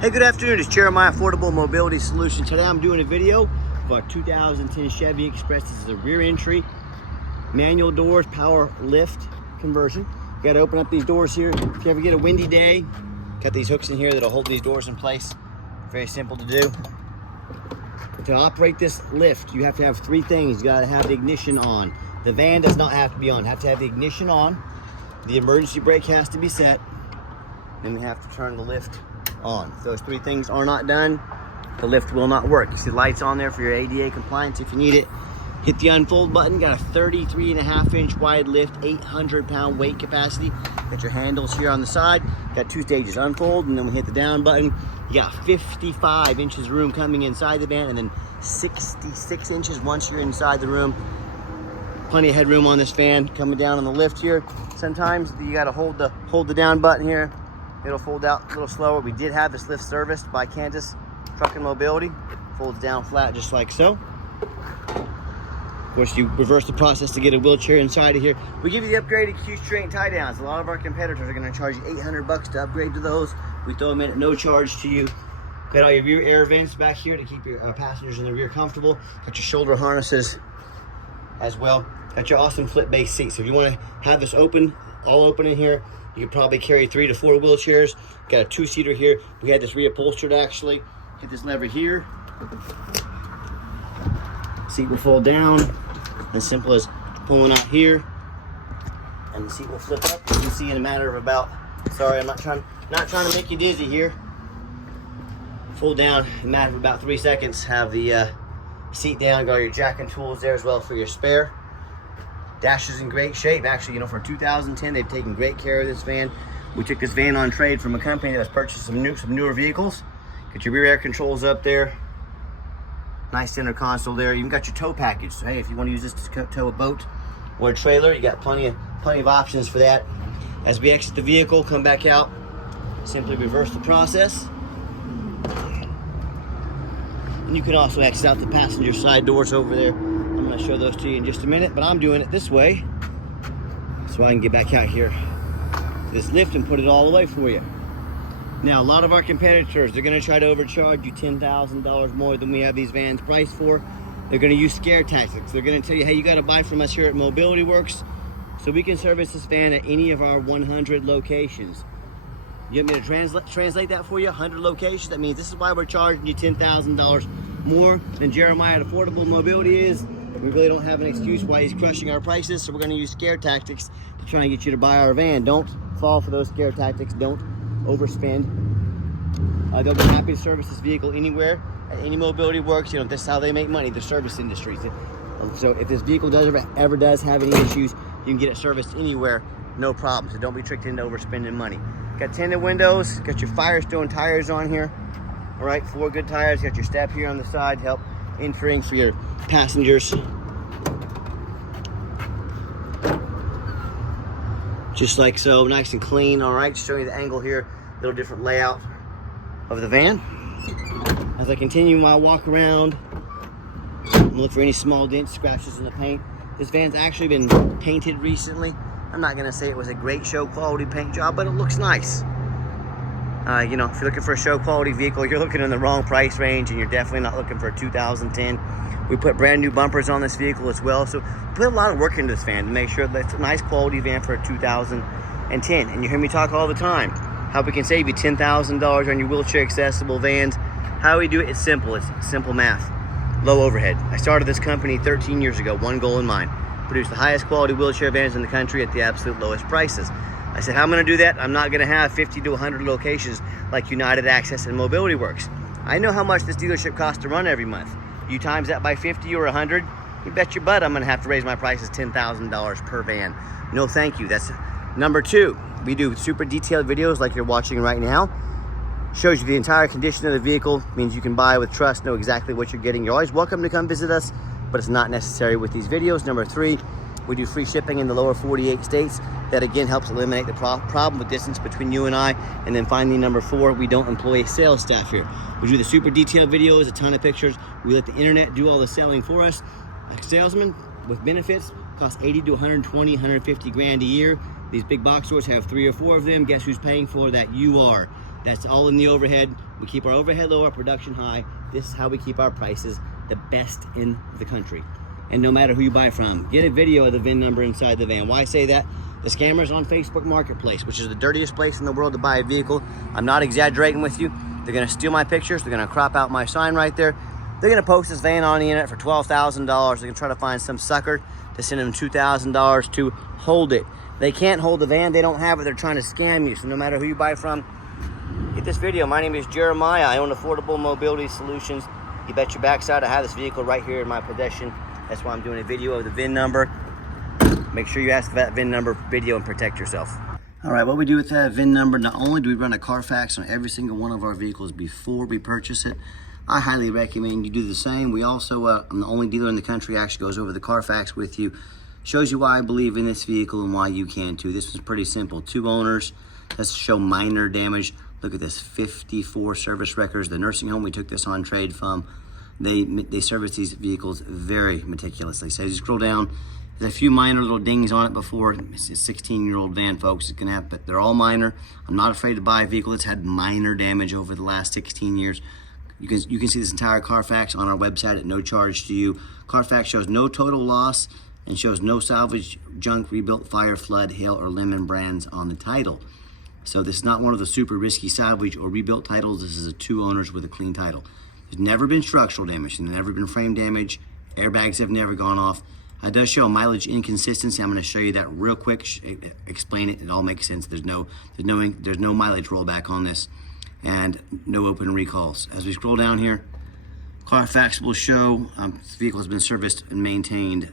Hey, good afternoon. It's Jeremiah Affordable Mobility Solutions. Today I'm doing a video of our 2010 Chevy Express. This is a rear entry, manual doors, power lift conversion. You got to open up these doors here. If you ever get a windy day, got these hooks in here that'll hold these doors in place. Very simple to do. To operate this lift, you have to have three things. You got to have the ignition on. The van does not have to be on. You have to have the ignition on. The emergency brake has to be set. Then we have to turn the lift on. If those three things are not done, the lift will not work. You see the lights on there for your ADA compliance if you need it. Hit the unfold button. Got a 33.5-inch wide lift, 800-pound weight capacity. Got your handles here on the side. Got two stages, unfold, and then we hit the down button. You got 55 inches room coming inside the van, and then 66 inches once you're inside the room. Plenty of headroom on this van. Coming down on the lift here. Sometimes you got to hold the down button here. It'll fold out a little slower. We did have this lift serviced by Kansas Truck and Mobility. Folds down flat just like so. Of course, you reverse the process to get a wheelchair inside of here. We give you the upgraded Q-straight tie downs. A lot of our competitors are going to charge you $800 to upgrade to those. We throw them in at no charge to you. Got all your rear air vents back here to keep your passengers in the rear comfortable. Got your shoulder harnesses as well. Got your awesome flip base seats. So if you want to have this open, all open in here, you can probably carry 3 to 4 wheelchairs. Got a 2-seater here. We had this reupholstered actually. Hit this lever here. Seat will fold down. As simple as pulling out here. And the seat will flip up. You can see in a matter of about, sorry, I'm not trying to make you dizzy here. Fold down in a matter of about 3 seconds. Have the seat down. Got your jack and tools there as well for your spare. Dash is in great shape. Actually, you know, for 2010, they've taken great care of this van. We took this van on trade from a company that was purchasing some newer vehicles. Got your rear air controls up there. Nice center console there. You even got your tow package. So, hey, if you want to use this to tow a boat or a trailer, you got plenty of options for that. As we exit the vehicle, come back out, simply reverse the process. And you can also exit out the passenger side doors over there. I'm going to show those to you in just a minute, but I'm doing it this way so I can get back out here to this lift and put it all away for you. Now, a lot of our competitors, they're going to try to overcharge you $10,000 more than we have these vans priced for. They're going to use scare tactics. They're going to tell you, hey, you got to buy from us here at Mobility Works so we can service this van at any of our 100 locations. You want me to translate that for you? 100 locations? That means this is why we're charging you $10,000 more than Jeremiah at Affordable Mobility is. We really don't have an excuse why he's crushing our prices, so we're going to use scare tactics to try and get you to buy our van. Don't fall for those scare tactics. Don't overspend. They'll be happy to service this vehicle anywhere at any Mobility Works. You know, this is how they make money, the service industries. So if this vehicle ever does have any issues, you can get it serviced anywhere, no problem. So don't be tricked into overspending money. Got tinted windows, got your Firestone tires on here. All right, 4 good tires. Got your step here on the side to help entering for your passengers. Just like so, nice and clean. All right, show you the angle here, a little different layout of the van. As I continue my walk around, I'm gonna look for any small dents, scratches in the paint. This van's actually been painted recently. I'm not gonna say it was a great show quality paint job, but it looks nice. You know, if you're looking for a show quality vehicle, you're looking in the wrong price range, and you're definitely not looking for a 2010. We put brand new bumpers on this vehicle as well, so we put a lot of work into this van to make sure that it's a nice quality van for a 2010. And you hear me talk all the time how we can save you $10,000 on your wheelchair accessible vans. How we do it, it's simple. It's simple math. Low overhead. I started this company 13 years ago, one goal in mind: produce the highest quality wheelchair vans in the country at the absolute lowest prices. I said, how am I going to do that? I'm not going to have 50 to 100 locations like United Access and Mobility Works. I know how much this dealership costs to run every month. You times that by 50 or 100, you bet your butt I'm going to have to raise my prices $10,000 per van. No thank you. That's number 2. We do super detailed videos like you're watching right now. Shows you the entire condition of the vehicle. Means you can buy with trust, know exactly what you're getting. You're always welcome to come visit us, but it's not necessary with these videos. Number 3, we do free shipping in the lower 48 states. That again helps eliminate the problem with distance between you and I. And then finally, number 4, we don't employ sales staff here. We do the super detailed videos, a ton of pictures. We let the internet do all the selling for us. A salesman with benefits costs 80 to 120, 150 grand a year. These big box stores have 3 or 4 of them. Guess who's paying for that? You are. That's all in the overhead. We keep our overhead low, our production high. This is how we keep our prices the best in the country. And no matter who you buy from, get a video of the VIN number inside the van. Why I say that? The scammers on Facebook Marketplace, which is the dirtiest place in the world to buy a vehicle. I'm not exaggerating with you. They're gonna steal my pictures. They're gonna crop out my sign right there. They're gonna post this van on the internet for $12,000. They're gonna try to find some sucker to send them $2,000 to hold it. They can't hold the van, they don't have it, they're trying to scam you. So no matter who you buy from, get this video. My name is Jeremiah. I own Affordable Mobility Solutions. You bet your backside I have this vehicle right here in my possession. That's why I'm doing a video of the VIN number. Make sure you ask for that VIN number video and protect yourself. All right, what we do with that VIN number, not only do we run a Carfax on every single one of our vehicles before we purchase it, I highly recommend you do the same. We also, I'm the only dealer in the country actually goes over the Carfax with you. Shows you why I believe in this vehicle and why you can too. This was pretty simple. 2 owners. Let's show minor damage. Look at this, 54 service records. The nursing home we took this on trade from, they service these vehicles very meticulously. So you scroll down, there's a few minor little dings on it before. It's a 16-year-old van, folks. It's gonna have, but they're all minor. I'm not afraid to buy a vehicle that's had minor damage over the last 16 years. You can see this entire Carfax on our website at no charge to you. Carfax shows no total loss and shows no salvage, junk, rebuilt, fire, flood, hail, or lemon brands on the title. So this is not one of the super risky salvage or rebuilt titles. This is a 2 owners with a clean title. There's never been structural damage. There's never been frame damage. Airbags have never gone off. It does show mileage inconsistency. I'm going to show you that real quick. Explain it. It all makes sense. There's no mileage rollback on this, and no open recalls. As we scroll down here, Carfax will show this vehicle has been serviced and maintained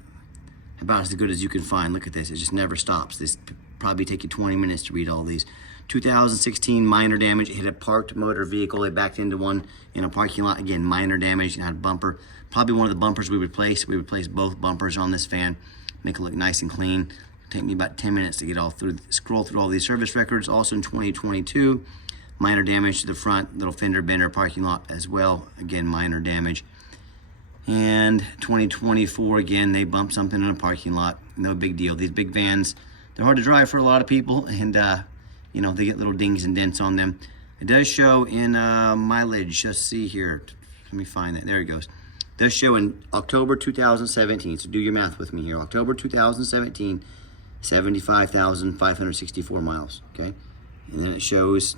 about as good as you can find. Look at this. It just never stops. This probably take you 20 minutes to read all these. 2016 minor damage. It hit a parked motor vehicle. It backed into one in a parking lot. Again, minor damage. It had a bumper. Probably one of the bumpers we replaced. We replaced both bumpers on this van. Make it look nice and clean. Take me about 10 minutes to get all through, scroll through all these service records. Also in 2022, minor damage to the front, little fender bender, parking lot as well. Again, minor damage. And 2024, again, they bumped something in a parking lot. No big deal. These big vans, they're hard to drive for a lot of people, and you know, they get little dings and dents on them. It does show in mileage. Just see here. Let me find that. There it goes. It does show in October 2017. So do your math with me here. October 2017, 75,564 miles. Okay, and then it shows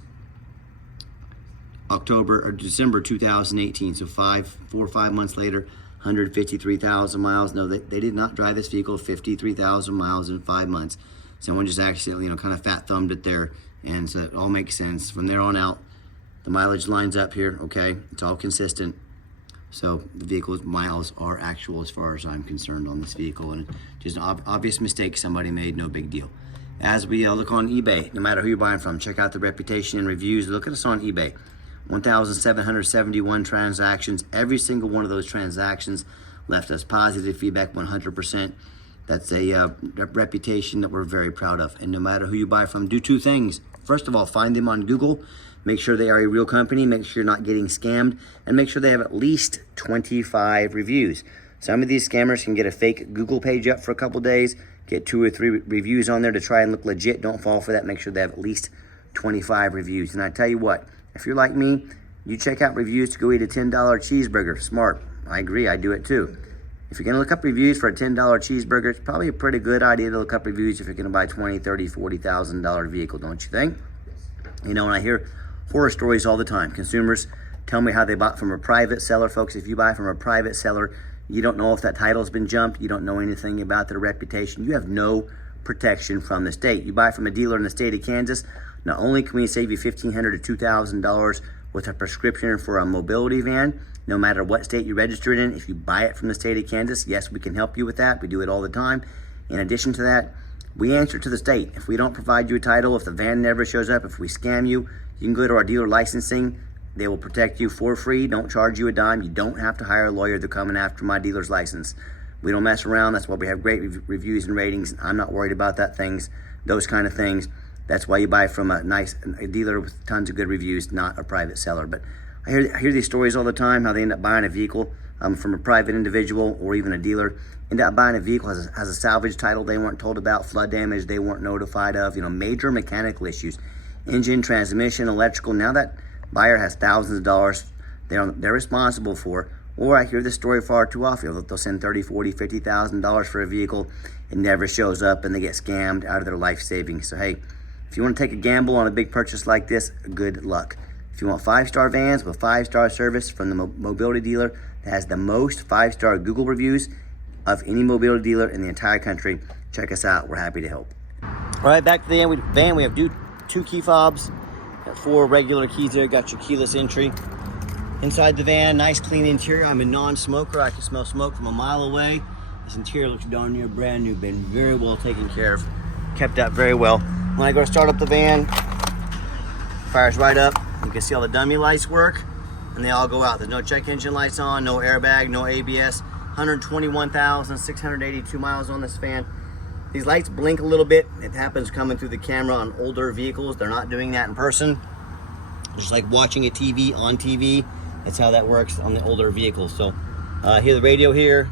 October or December 2018. So 4 or 5 months later, 153,000 miles. No, they did not drive this vehicle 53,000 miles in 5 months. Someone just accidentally, you know, kind of fat thumbed it there. And so it all makes sense. From there on out, the mileage lines up here, okay? It's all consistent. So the vehicle's miles are actual as far as I'm concerned on this vehicle. And just an obvious mistake somebody made, no big deal. As we look on eBay, no matter who you're buying from, check out the reputation and reviews. Look at us on eBay. 1,771 transactions. Every single one of those transactions left us positive feedback, 100%. That's a reputation that we're very proud of. And no matter who you buy from, do 2 things. First of all, find them on Google. Make sure they are a real company. Make sure you're not getting scammed. And make sure they have at least 25 reviews. Some of these scammers can get a fake Google page up for a couple days, get 2 or 3 reviews on there to try and look legit. Don't fall for that. Make sure they have at least 25 reviews. And I tell you what, if you're like me, you check out reviews to go eat a $10 cheeseburger. Smart. I agree. I do it too. If you're going to look up reviews for a $10 cheeseburger, it's probably a pretty good idea to look up reviews if you're going to buy a $20,000, $30,000, $40,000 vehicle, don't you think? You know, and I hear horror stories all the time. Consumers tell me how they bought from a private seller. Folks, if you buy from a private seller, you don't know if that title's been jumped. You don't know anything about their reputation. You have no protection from the state. You buy from a dealer in the state of Kansas, not only can we save you $1,500 to $2,000 with a prescription for a mobility van, no matter what state you registered in. If you buy it from the state of Kansas, yes, we can help you with that. We do it all the time. In addition to that, we answer to the state. If we don't provide you a title, if the van never shows up, if we scam you, you can go to our dealer licensing. They will protect you for free. Don't charge you a dime. You don't have to hire a lawyer. They're coming after my dealer's license. We don't mess around. That's why we have great reviews and ratings. I'm not worried about those kind of things. That's why you buy from a dealer with tons of good reviews, not a private seller. But I hear these stories all the time, how they end up buying a vehicle from a private individual or even a dealer, end up buying a vehicle has a salvage title they weren't told about, flood damage they weren't notified of, you know, major mechanical issues, engine, transmission, electrical. Now that Buyer has thousands of dollars they're responsible for, or I hear this story far too often. They'll send $30,000, $40,000, $50,000 for a vehicle. It never shows up and they get scammed out of their life savings. So hey, if you want to take a gamble on a big purchase like this, good luck. If you want 5-star vans with 5-star service from the mobility dealer that has the most 5-star Google reviews of any mobility dealer in the entire country, check us out. We're happy to help. All right, back to the van. We have two key fobs, got 4 regular keys there, got your keyless entry. Inside the van, nice clean interior. I'm a non-smoker. I can smell smoke from a mile away. This interior looks darn near brand new, been very well taken care of, kept up very well. When I go to start up the van, fires right up. You can see all the dummy lights work and they all go out. There's no check engine lights on, no airbag, no ABS. 121,682 miles on this van. These lights blink a little bit. It happens coming through the camera on older vehicles. They're not doing that in person. Just like watching a TV on TV. That's how that works on the older vehicles. So hear the radio here.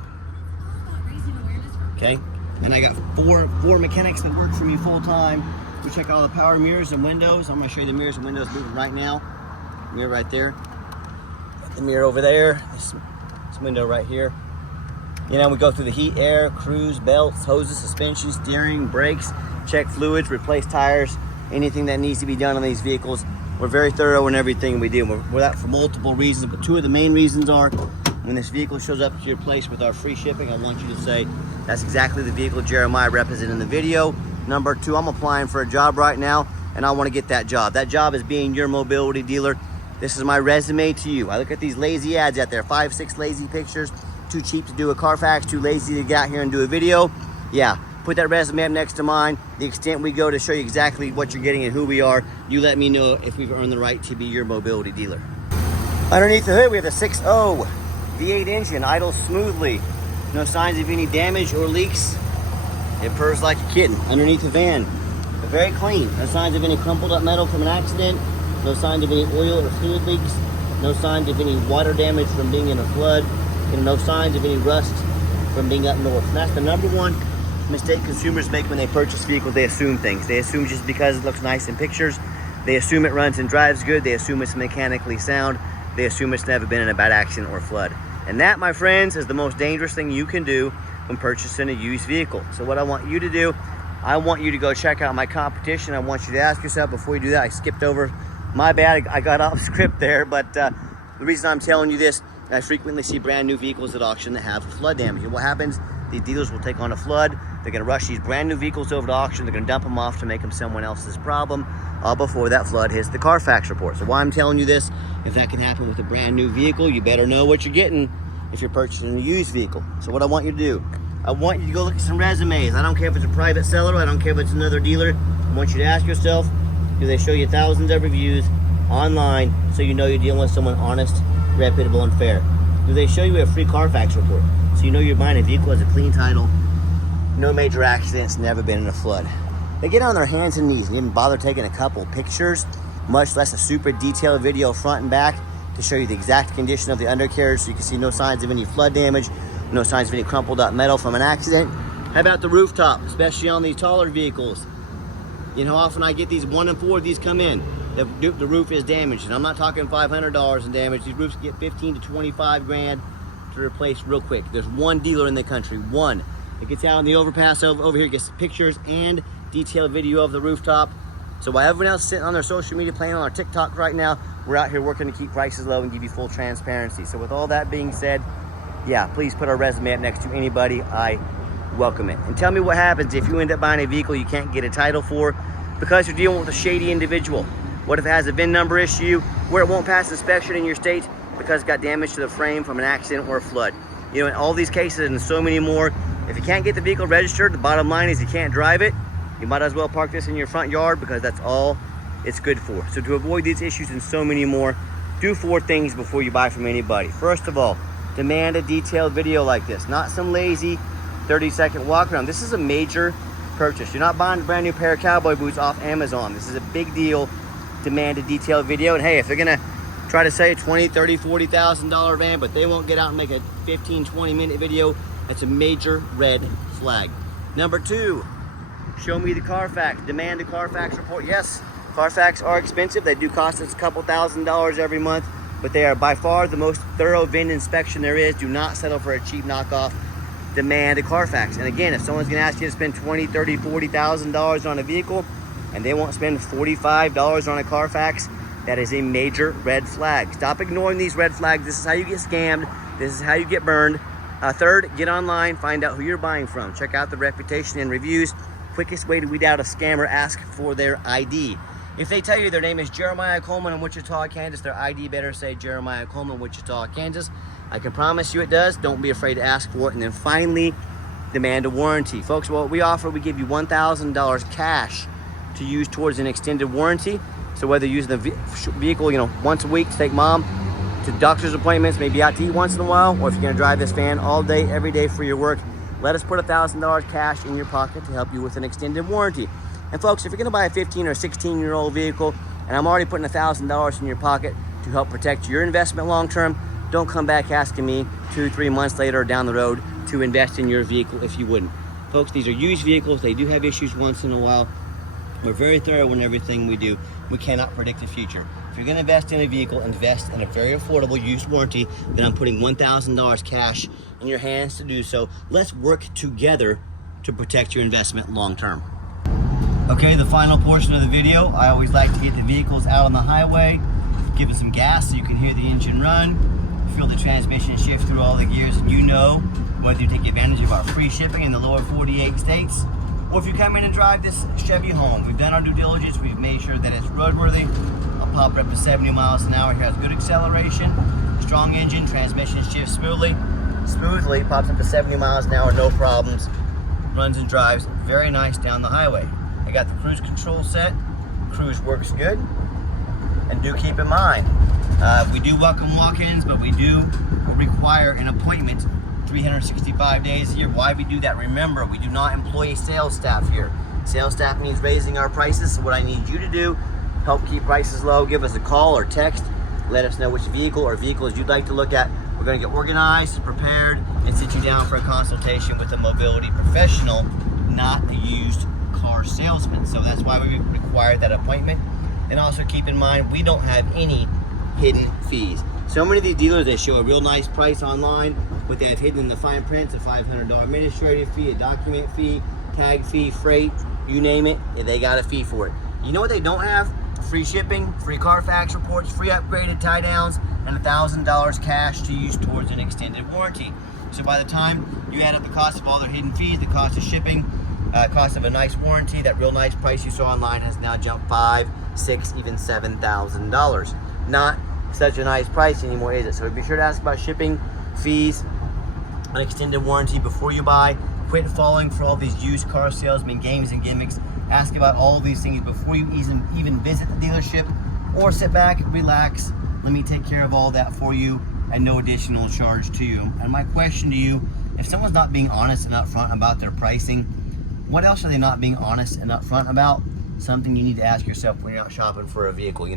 Okay, and I got four mechanics that work for me full time. We check all the power mirrors and windows. I'm gonna show you the mirrors and windows moving right now. Mirror right there. Got the mirror over there. This window right here. You know, we go through the heat, air, cruise, belts, hoses, suspension, steering, brakes, check fluids, replace tires, anything that needs to be done on these vehicles. We're very thorough in everything we do. We're that for multiple reasons, but 2 of the main reasons are when this vehicle shows up to your place with our free shipping, I want you to say, that's exactly the vehicle Jeremiah represented in the video. Number 2, I'm applying for a job right now and I want to get that job. That job is being your mobility dealer. This is my resume to you. I look at these lazy ads out there, 5, 6 lazy pictures, too cheap to do a Carfax, too lazy to get out here and do a video. Yeah, put that resume up next to mine. The extent we go to show you exactly what you're getting and who we are, you let me know if we've earned the right to be your mobility dealer. Underneath the hood, we have the 6.0 V8 engine, idles smoothly. No signs of any damage or leaks. It purrs like a kitten. Underneath the van, very clean. No signs of any crumpled up metal from an accident. No signs of any oil or fluid leaks. No signs of any water damage from being in a flood. And no signs of any rust from being up north. And that's the number one mistake consumers make when they purchase vehicles. They assume things. They assume just because it looks nice in pictures, they assume it runs and drives good, they assume it's mechanically sound, they assume it's never been in a bad accident or flood. And that, my friends, is the most dangerous thing you can do when purchasing a used vehicle. So what I want you to do, I want you to go check out my competition. I want you to ask yourself, before you do that, I skipped over, my bad, I got off script there, but the reason I'm telling you this, I frequently see brand new vehicles at auction that have flood damage. And what happens, these dealers will take on a flood, they're gonna rush these brand new vehicles over to auction, they're gonna dump them off to make them someone else's problem, all before that flood hits the Carfax report. So why I'm telling you this, if that can happen with a brand new vehicle, you better know what you're getting if you're purchasing a used vehicle. So what I want you to do, I want you to go look at some resumes. I don't care if it's a private seller, I don't care if it's another dealer. I want you to ask yourself, do they show you thousands of reviews online so you know you're dealing with someone honest, reputable, and fair? Do they show you a free Carfax report so you know you're buying a vehicle as a clean title, no major accidents, never been in a flood? They get on their hands and knees and even bother taking a couple pictures, much less a super detailed video front and back to show you the exact condition of the undercarriage so you can see no signs of any flood damage, no signs of any crumpled up metal from an accident. How about the rooftop, especially on these taller vehicles? You know how often I get these 1 in 4 of these come in. The roof is damaged, and I'm not talking $500 in damage. These roofs get 15 to 25 grand to replace real quick. There's one dealer in the country, one, that gets out on the overpass over here, gets pictures and detailed video of the rooftop. So while everyone else is sitting on their social media, playing on our TikTok right now, we're out here working to keep prices low and give you full transparency. So with all that being said, yeah, please put our resume up next to anybody. I welcome it. And tell me what happens if you end up buying a vehicle you can't get a title for because you're dealing with a shady individual. What if it has a VIN number issue where it won't pass inspection in your state because it got damage to the frame from an accident or a flood? You know, in all these cases and so many more, if you can't get the vehicle registered, the bottom line is you can't drive it. You might as well park this in your front yard because that's all it's good for. So to avoid these issues and so many more, do 4 things before you buy from anybody. First of all, demand a detailed video like this, not some lazy 30-second walk around. This is a major purchase. You're not buying a brand new pair of cowboy boots off Amazon. This is a big deal. Demand a detailed video. And hey, if they're gonna try to say a $20,000, $30,000, $40,000 van, but they won't get out and make a 15, 20-minute video, that's a major red flag. Number 2, show me the Carfax. Demand a Carfax report. Yes, Carfax are expensive. They do cost us a couple $1,000s every month, but they are by far the most thorough VIN inspection there is. Do not settle for a cheap knockoff. Demand a Carfax. And again, if someone's gonna ask you to spend $20, $30, $40,000 on a vehicle and they won't spend $45 on a Carfax, that is a major red flag. Stop ignoring these red flags. This is how you get scammed. This is how you get burned. Third, get online, find out who you're buying from. Check out the reputation and reviews. Quickest way to weed out a scammer, ask for their ID. If they tell you their name is Jeremiah Coleman in Wichita, Kansas, their ID better say Jeremiah Coleman, Wichita, Kansas. I can promise you it does. Don't be afraid to ask for it. And then finally, demand a warranty. Folks, what we offer, we give you $1,000 cash to use towards an extended warranty. So whether you're using the vehicle, once a week to take mom to doctor's appointments, maybe out to eat once in a while, or if you're gonna drive this van all day, every day for your work, let us put $1,000 cash in your pocket to help you with an extended warranty. And folks, if you're gonna buy a 15 or 16-year-old vehicle, and I'm already putting $1,000 in your pocket to help protect your investment long-term, don't come back asking me 2-3 months later or down the road to invest in your vehicle if you wouldn't. Folks, these are used vehicles. They do have issues once in a while. We're very thorough in everything we do. We cannot predict the future. If you're gonna invest in a vehicle, invest in a very affordable used warranty, then I'm putting $1,000 cash in your hands to do so. Let's work together to protect your investment long-term. Okay, the final portion of the video, I always like to get the vehicles out on the highway, give it some gas so you can hear the engine run, feel the transmission shift through all the gears, and whether you take advantage of our free shipping in the lower 48 states, or if you come in and drive this Chevy home. We've done our due diligence, we've made sure that it's roadworthy. I'll pop it up to 70 miles an hour. It has good acceleration, strong engine, transmission shifts smoothly, pops up to 70 miles an hour, no problems. Runs and drives very nice down the highway. I got the cruise control set. Cruise works good. And do keep in mind, we do welcome walk-ins, but we do require an appointment 365 days a year. Why we do that? Remember, we do not employ sales staff here. Sales staff means raising our prices. So what I need you to do, help keep prices low, give us a call or text. Let us know which vehicle or vehicles you'd like to look at. We're going to get organized, prepared, and sit you down for a consultation with a mobility professional, not a used car salesman. So that's why we require that appointment. And also keep in mind, we don't have any hidden fees. So many of these dealers, they show a real nice price online, but they have hidden in the fine print a $500 administrative fee, a document fee, tag fee, freight, you name it, they got a fee for it. You know what they don't have? Free shipping, free Carfax reports, free upgraded tie downs, and $1,000 cash to use towards an extended warranty. So by the time you add up the cost of all their hidden fees, the cost of shipping, cost of a nice warranty, that real nice price you saw online has now jumped $5,000, $6,000, even $7,000. Not such a nice price anymore, is it? So be sure to ask about shipping, fees, an extended warranty before you buy. Quit falling for all these used car salesman games and gimmicks. Ask about all these things before you even visit the dealership, or sit back, relax. Let me take care of all that for you at no additional charge to you. And my question to you, if someone's not being honest and upfront about their pricing, what else are they not being honest and upfront about? Something you need to ask yourself when you're out shopping for a vehicle,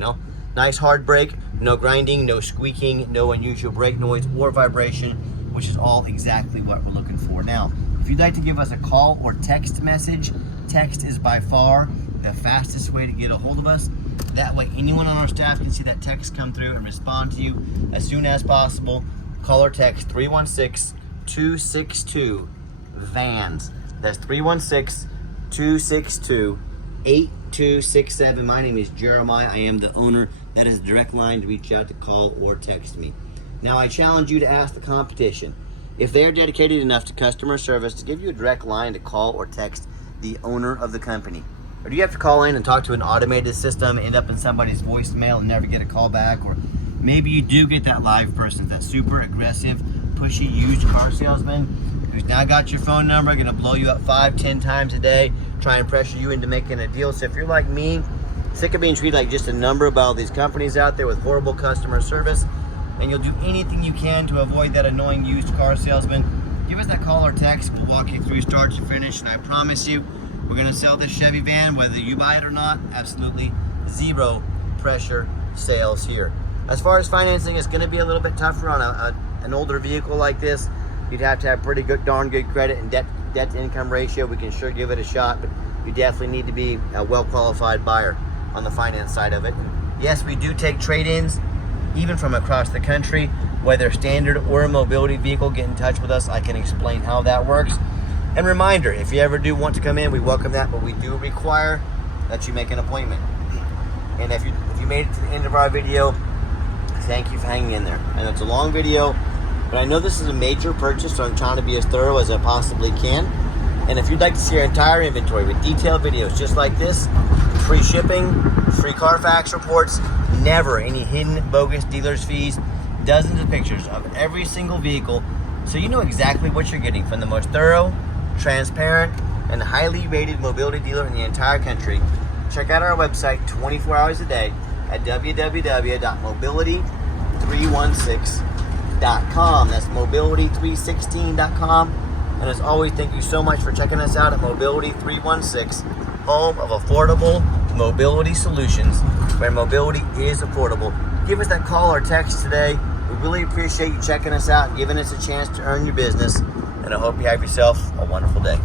Nice hard brake, no grinding, no squeaking, no unusual brake noise or vibration, which is all exactly what we're looking for. Now, if you'd like to give us a call or text message, text is by far the fastest way to get a hold of us. That way, anyone on our staff can see that text come through and respond to you as soon as possible. Call or text 316-262-VANS. That's 316-262-8267. My name is Jeremiah. I am the owner. That is a direct line to reach out to call or text me. Now, I challenge you to ask the competition if they're dedicated enough to customer service to give you a direct line to call or text the owner of the company. Or do you have to call in and talk to an automated system, end up in somebody's voicemail and never get a call back? Or maybe you do get that live person, that super aggressive, pushy used car salesman who's now got your phone number, gonna blow you up 5-10 times a day, try and pressure you into making a deal. So if you're like me, sick of being treated like just a number by all these companies out there with horrible customer service, and you'll do anything you can to avoid that annoying used car salesman, give us that call or text. We'll walk you through start to finish, and I promise you, we're gonna sell this Chevy van, whether you buy it or not. Absolutely zero pressure sales here. As far as financing, it's gonna be a little bit tougher on an older vehicle like this. You'd have to have pretty good, darn good credit and debt to income ratio. We can sure give it a shot, but you definitely need to be a well-qualified buyer. on the finance side of it. Yes, we do take trade-ins, even from across the country, whether standard or a mobility vehicle. Get in touch with us. I can explain how that works. And reminder, if you ever do want to come in, we welcome that, but we do require that you make an appointment. And if you made it to the end of our video, thank you for hanging in there. I know it's a long video, but I know this is a major purchase, so I'm trying to be as thorough as I possibly can. And if you'd like to see our entire inventory with detailed videos just like this, free shipping, free Carfax reports, never any hidden bogus dealer's fees, dozens of pictures of every single vehicle, so you know exactly what you're getting from the most thorough, transparent, and highly rated mobility dealer in the entire country, check out our website 24 hours a day at www.mobility316.com. That's mobility316.com. And as always, thank you so much for checking us out at Mobility 316, home of affordable mobility solutions, where mobility is affordable. Give us that call or text today. We really appreciate you checking us out and giving us a chance to earn your business. And I hope you have yourself a wonderful day.